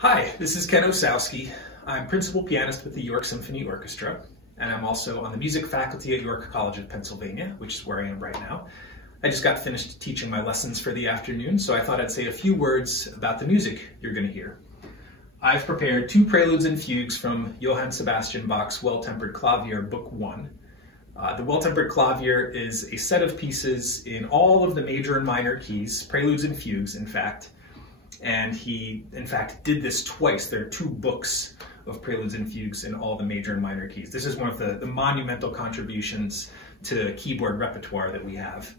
Hi, this is Ken Osowski. I'm principal pianist with the York Symphony Orchestra, and I'm also on the music faculty at York College of Pennsylvania, which is where I am right now. I just got finished teaching my lessons for the afternoon, so I thought I'd say a few words about the music you're going to hear. I've prepared two Preludes and Fugues from Johann Sebastian Bach's Well-Tempered Clavier, Book 1. The Well-Tempered Clavier is a set of pieces in all of the major and minor keys, Preludes and Fugues, in fact. And he, in fact, did this twice. There are two books of Preludes and Fugues in all the major and minor keys. This is one of the monumental contributions to keyboard repertoire that we have.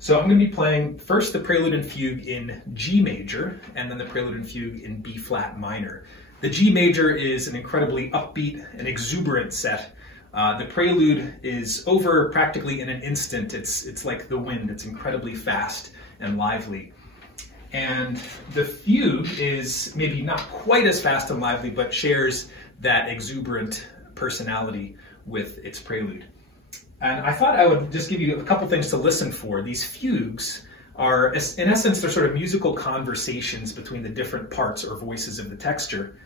So I'm going to be playing first the Prelude and Fugue in G major, and then the Prelude and Fugue in B flat minor. The G major is an incredibly upbeat and exuberant set. The Prelude is over practically in an instant. It's like the wind. It's incredibly fast and lively. And the Fugue is maybe not quite as fast and lively, but shares that exuberant personality with its Prelude. And I thought I would just give you a couple things to listen for. These fugues are, in essence, they're sort of musical conversations between the different parts or voices of the texture,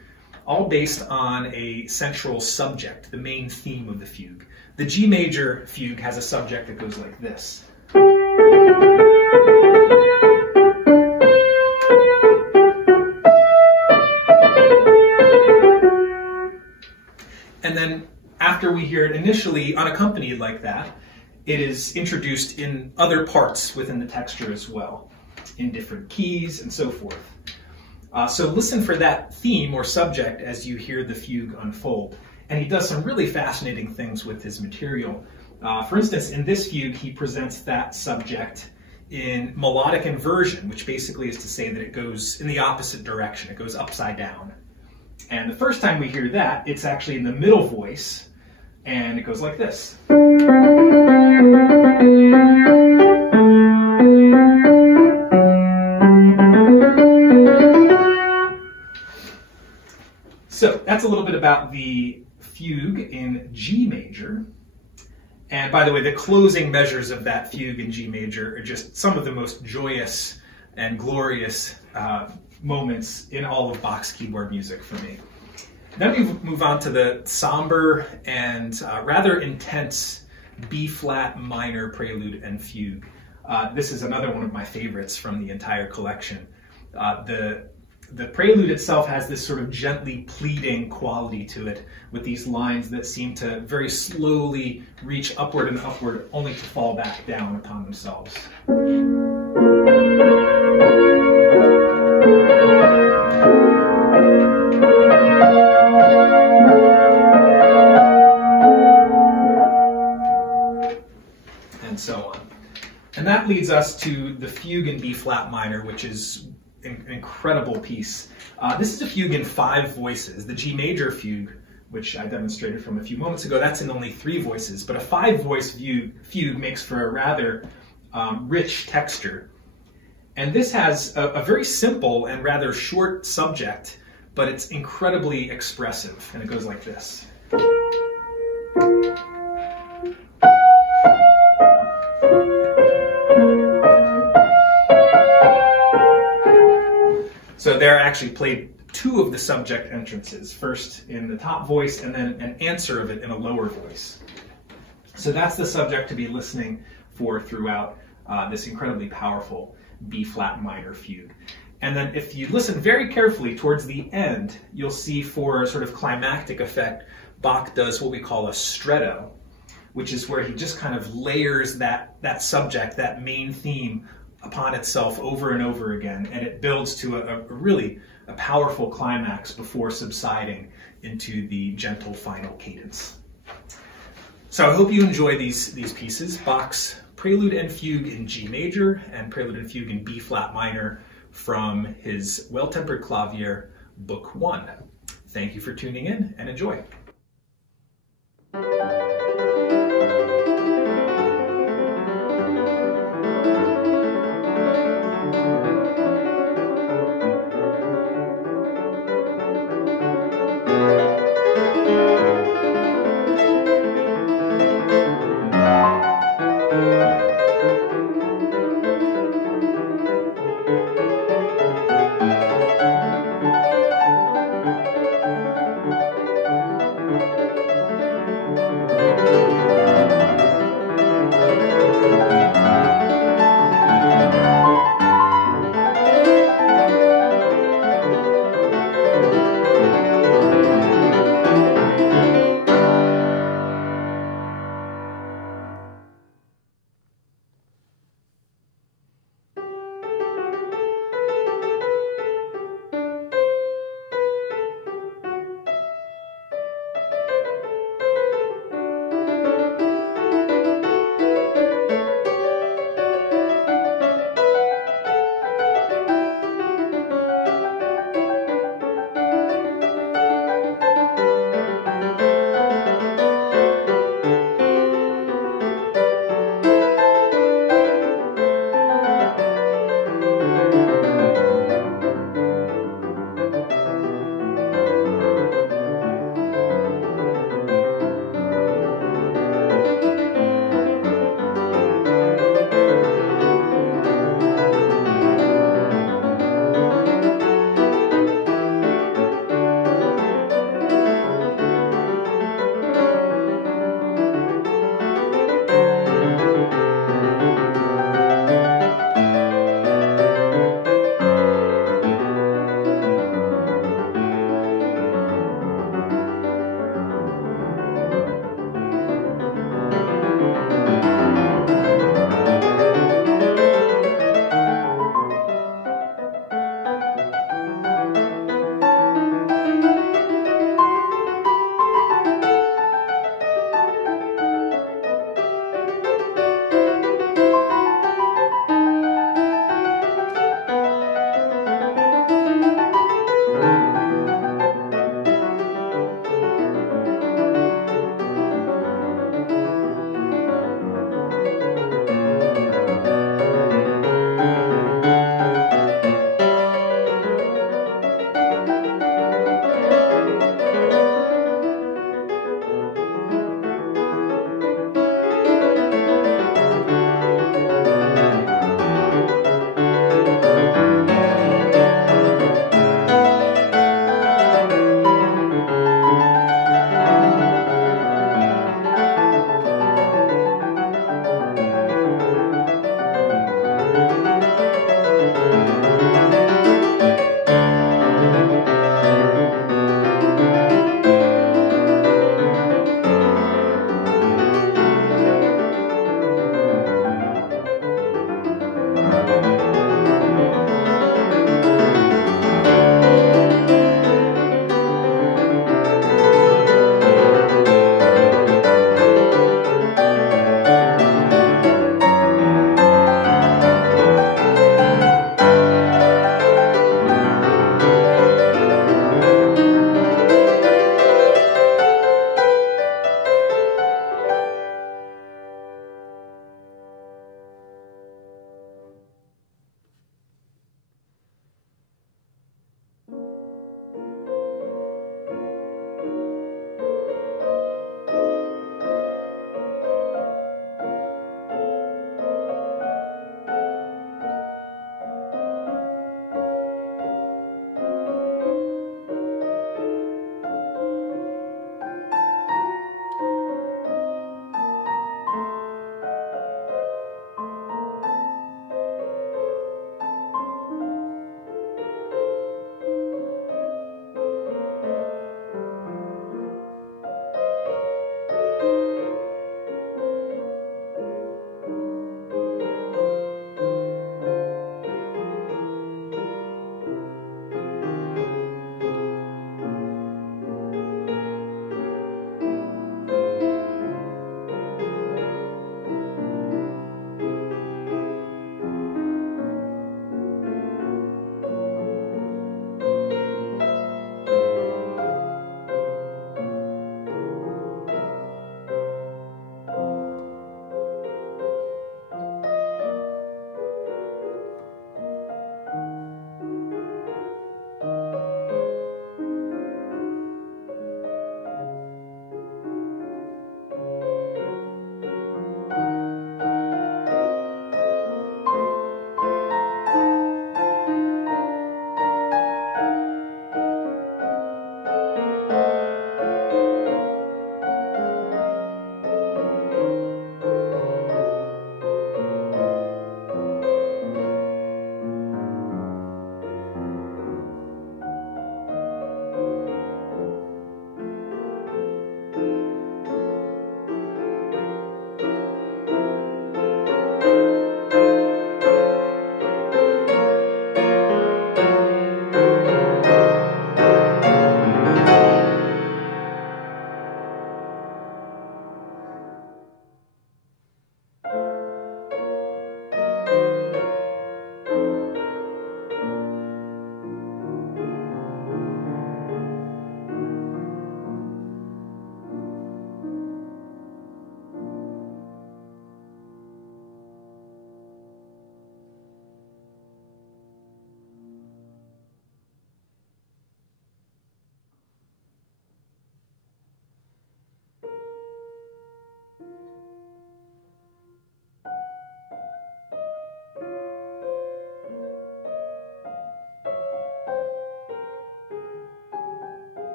all based on a central subject, the main theme of the fugue. The G major fugue has a subject that goes like this. And then after we hear it initially unaccompanied like that, it is introduced in other parts within the texture as well, in different keys and so forth. So listen for that theme or subject as you hear the fugue unfold. And he does some really fascinating things with his material. For instance, in this fugue, he presents that subject in melodic inversion, which basically is to say that it goes in the opposite direction. It goes upside down. And the first time we hear that, it's actually in the middle voice, and it goes like this. So that's a little bit about the fugue in G major. And by the way, the closing measures of that fugue in G major are just some of the most joyous and glorious moments in all of Bach's keyboard music for me. Then we move on to the somber and rather intense B flat minor Prelude and Fugue. This is another one of my favorites from the entire collection. The Prelude itself has this sort of gently pleading quality to it, with these lines that seem to very slowly reach upward and upward, only to fall back down upon themselves. And so on. And that leads us to the Fugue in B flat minor, which is an incredible piece. This is a fugue in 5 voices. The G major fugue, which I demonstrated from a few moments ago, that's in only 3 voices, but a 5-voice fugue makes for a rather rich texture. And this has a very simple and rather short subject, but it's incredibly expressive, and it goes like this. So there I actually played 2 of the subject entrances, first in the top voice and then an answer of it in a lower voice. So that's the subject to be listening for throughout this incredibly powerful B flat minor fugue. And then if you listen very carefully towards the end, you'll see for a sort of climactic effect, Bach does what we call a Stretto, which is where he just kind of layers that subject, that main theme, upon itself over and over again, and it builds to a really powerful climax before subsiding into the gentle final cadence. So I hope you enjoy these pieces, Bach's Prelude and Fugue in G major and Prelude and Fugue in B flat minor from his Well-Tempered Clavier, Book 1. Thank you for tuning in, and enjoy.